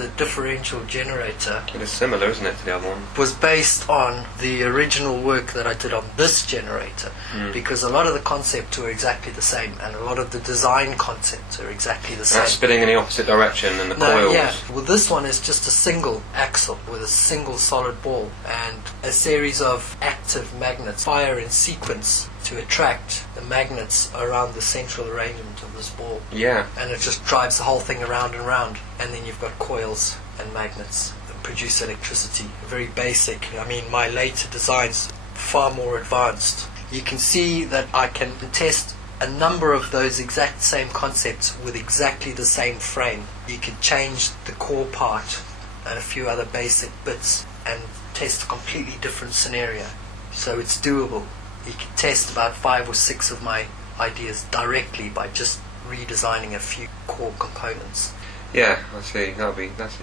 the differential generator, It is similar, isn't it, to the other one? was based on the original work that I did on this generator, because a lot of the concepts were exactly the same, and a lot of the design concepts are exactly the same. That's spinning in the opposite direction, and the coils. Yeah. Well, this one is just a single axle with a single solid ball and a series of active magnets fire in sequence to attract the magnets around the central arrangement of this ball. Yeah. And it just drives the whole thing around and round, and then you've got coils and magnets that produce electricity. Very basic. I mean, my later designs far more advanced. You can see that I can test a number of those exact same concepts with exactly the same frame. You can change the core part and a few other basic bits and test a completely different scenario. So it's doable. You can test about 5 or 6 of my ideas directly by just redesigning a few core components. Yeah, I see. That's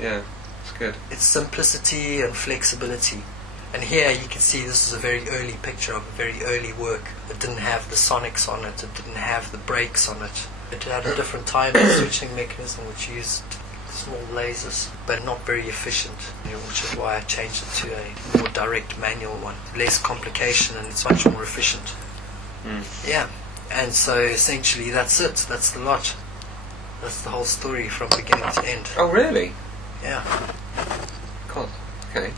good. It's simplicity and flexibility. And here you can see this is a very early picture of a very early work. It didn't have the sonics on it, it didn't have the brakes on it. It had a different time switching mechanism which used small lasers, but not very efficient, which is why I changed it to a more direct manual one. Less complication and it's much more efficient. Yeah, and so essentially that's it. That's the lot. That's the whole story from beginning to end. Oh, really? Yeah. God, okay.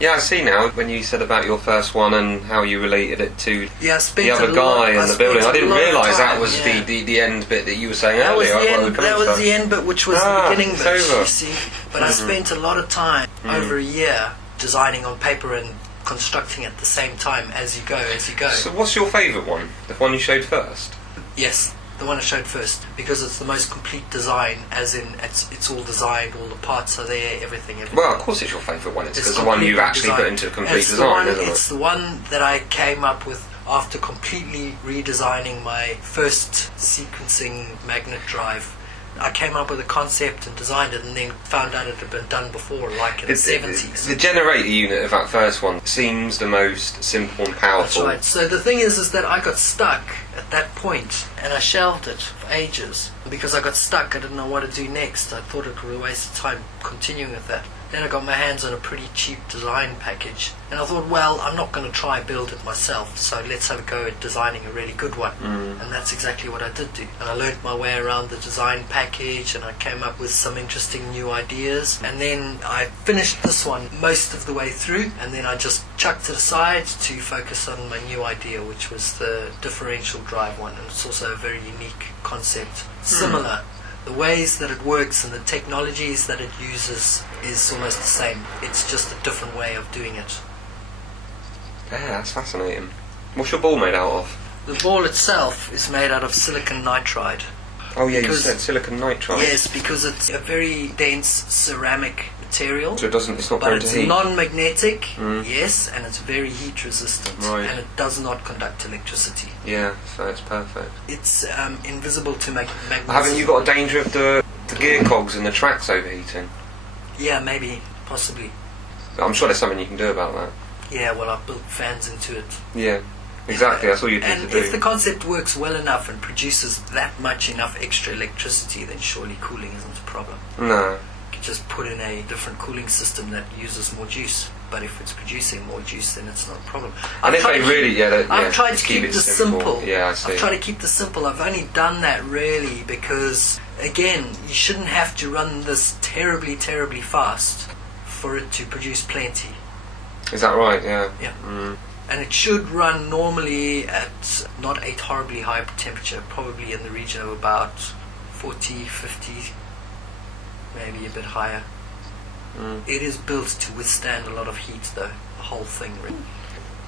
Yeah, I see now when you said about your first one and how you related it to the other guy in the building. I didn't realise that was the end bit that you were saying earlier. That was the end bit, which was the beginning bit, over. you see. But I spent a lot of time, over a year, designing on paper and constructing at the same time as you go. So what's your favourite one? The one you showed first? Yes, the one I showed first, because it's the most complete design, as in it's all designed, all the parts are there, everything. Well, of course it's your favourite one. It's the one you actually put into a complete design, isn't it? It's the one that I came up with after completely redesigning my first sequencing magnet drive. I came up with a concept and designed it, and then found out it had been done before, like in the 70s. The generator unit of that first one seems the most simple and powerful. That's right. So the thing is that I got stuck at that point, and I shelved it for ages. Because I got stuck, I didn't know what to do next. I thought it was a waste of time continuing with that. Then I got my hands on a pretty cheap design package, and I thought, well, I'm not going to try build it myself, so let's have a go at designing a really good one. And that's exactly what I did do. And I learned my way around the design package, and I came up with some interesting new ideas, and then I finished this one most of the way through, and then I just chucked it aside to focus on my new idea, which was the differential drive one. And it's also a very unique concept. Similar. The ways that it works and the technologies that it uses is almost the same. It's just a different way of doing it. Yeah, that's fascinating. What's your ball made out of? The ball itself is made out of silicon nitride. Oh yeah, you said silicon nitride. Yes, because it's a very dense ceramic material. So it's not prone to heat? But it's non-magnetic, yes, and it's very heat resistant. Right. And it does not conduct electricity. Yeah, so it's perfect. It's invisible to magnetism. Haven't you got a danger of the gear cogs and the tracks overheating? Yeah, maybe, possibly. I'm sure there's something you can do about that. Yeah, well, I've built fans into it. Yeah, exactly, that's all you need to do. And if the concept works well enough and produces that much enough extra electricity, then surely cooling isn't a problem. No. You can just put in a different cooling system that uses more juice. But if it's producing more juice, then it's not a problem. And if they really, I've tried to keep this simple. Yeah, I see. I've tried to keep this simple. I've only done that really because, again, you shouldn't have to run this terribly, terribly fast for it to produce plenty. Is that right? Yeah. Yeah. And it should run normally at not a horribly high temperature, probably in the region of about 40, 50, maybe a bit higher. It is built to withstand a lot of heat, though, the whole thing.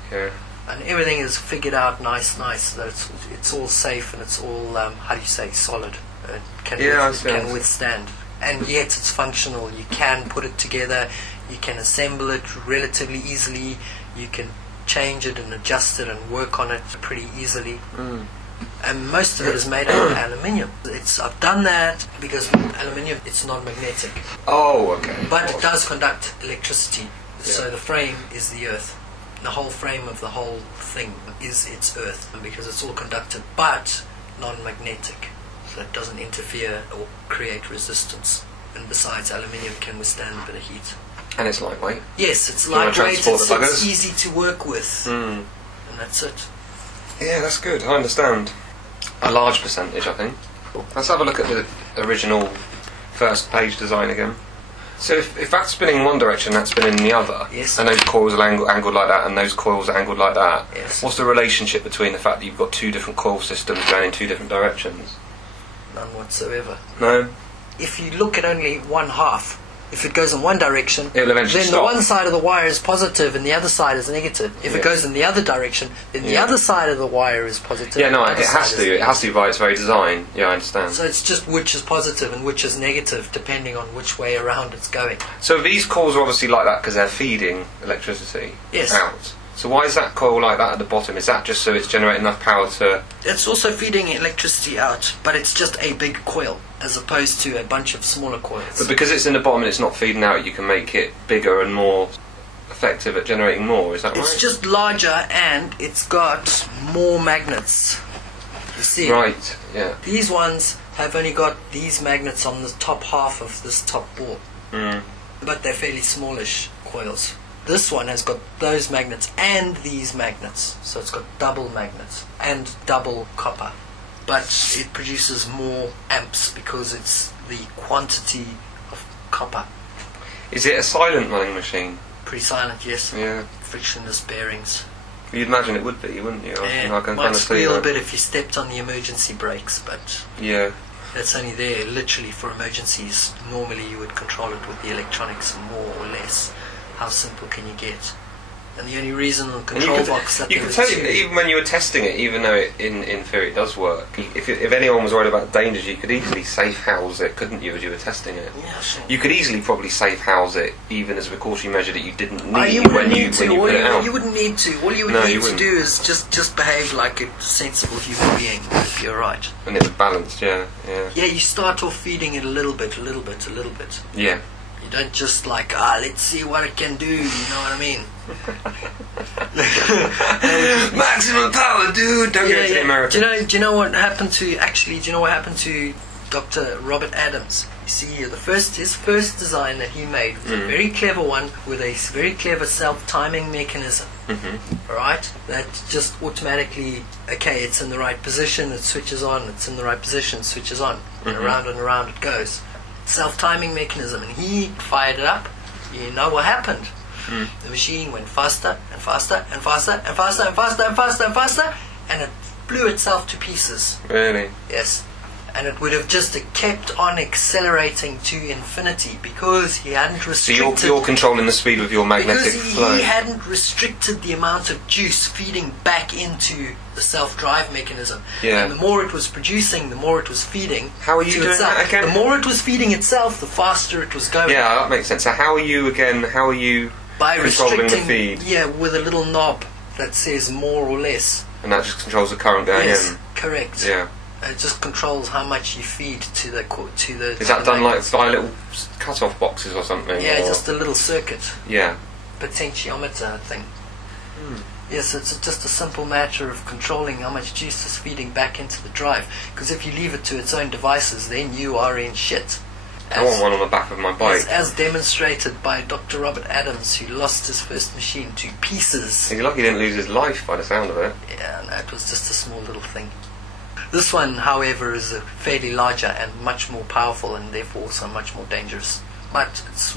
Okay. And everything is figured out nice, so that it's all safe and it's all, how do you say, solid. It can withstand. And yet it's functional. You can put it together, you can assemble it relatively easily, you can change it and adjust it and work on it pretty easily. And most of it is made out of aluminium. I've done that because aluminium, it's non-magnetic. Oh, okay. But it does conduct electricity. Yeah. So the frame is the earth. The whole frame of the whole thing is its earth because it's all conductive, but non-magnetic. So it doesn't interfere or create resistance. and besides, aluminium can withstand a bit of heat. And it's lightweight. Yes, it's Do you wanna lightweight, transport it's the easy to work with, Mm. and that's it. Yeah, that's good. I understand. A large percentage, I think. Let's have a look at the original first page design again. So if that's spinning in one direction, that's spinning in the other, yes. and those coils are angled like that, and those coils are angled like that, yes. What's the relationship between the fact that you've got two different coil systems going in two different directions? None whatsoever. No? If you look at only one half, if it goes in one direction, it'll eventually then stop. the one side of the wire is positive and the other side is negative. If it goes in the other direction, then the other side of the wire is positive. Yeah, no, and the it other has side to. is It has to by its very design. Yeah, I understand. So it's just which is positive and which is negative, depending on which way around it's going. So these coils are obviously like that because they're feeding electricity out. So why is that coil like that at the bottom? Is that just so it's generating enough power to... It's also feeding electricity out, but it's just a big coil, as opposed to a bunch of smaller coils. But because it's in the bottom and it's not feeding out, you can make it bigger and more effective at generating more, is that right? It's just larger and it's got more magnets. You see? Right, yeah. These ones have only got these magnets on the top half of this top ball. Mm. But they're fairly smallish coils. This one has got those magnets and these magnets, so it's got double magnets and double copper, but it produces more amps because it's the quantity of copper. Is it a silent running machine? Pretty silent, yes. Yeah. Frictionless bearings. You'd imagine it would be, wouldn't you? Yeah, I can might kind of see squeal a that. bit if you stepped on the emergency brakes, but Yeah. that's only there literally for emergencies. Normally you would control it with the electronics more or less. How simple can you get? And the only reason on the control box that you there could was tell two... even when you were testing it, even though in theory it does work, if anyone was worried about dangers, you could easily safe house it, couldn't you, as you were testing it? Yeah, sure. You could easily probably safe house it, even as a precautionary measure that you didn't need You when you put it out. You wouldn't need to. All you would need to do is just behave like a sensible human being, if you're right. And it was balanced, yeah. Yeah, you start off feeding it a little bit. Yeah. You don't just like, let's see what it can do, you know what I mean? Maximum power, dude! Don't go to the Americans. Do you know what happened to Dr. Robert Adams? You see, his first design that he made was a very clever one with a very clever self-timing mechanism. Alright? That just automatically, okay, it's in the right position, it switches on, it's in the right position, it switches on, and around it goes. Self-timing mechanism, and he fired it up. You know what happened? The machine went faster and faster and faster and faster and faster and faster and faster, and it blew itself to pieces. Really? Yes. And it would have just kept on accelerating to infinity because he hadn't restricted... So you're controlling the speed with your magnetic flow. He hadn't restricted the amount of juice feeding back into the self-drive mechanism. Yeah. And the more it was producing, the more it was feeding. How are you doing itself. that again? The more it was feeding itself, the faster it was going. Yeah, that makes sense. So how are you By controlling the restricting, feed? Yeah, with a little knob that says more or less. And that just controls the current going in? Correct. Yeah. It just controls how much you feed to the. Is that done like by little cut-off boxes or something? Yeah, or? just a little circuit. Yeah. Potentiometer thing. Yes, it's just a simple matter of controlling how much juice is feeding back into the drive. Because if you leave it to its own devices, then you are in shit. I want one on the back of my bike. As demonstrated by Dr. Robert Adams, who lost his first machine to pieces. He's lucky he didn't lose his life by the sound of it. Yeah, no, it was just a small little thing. This one, however, is fairly larger and much more powerful and therefore also much more dangerous. But it's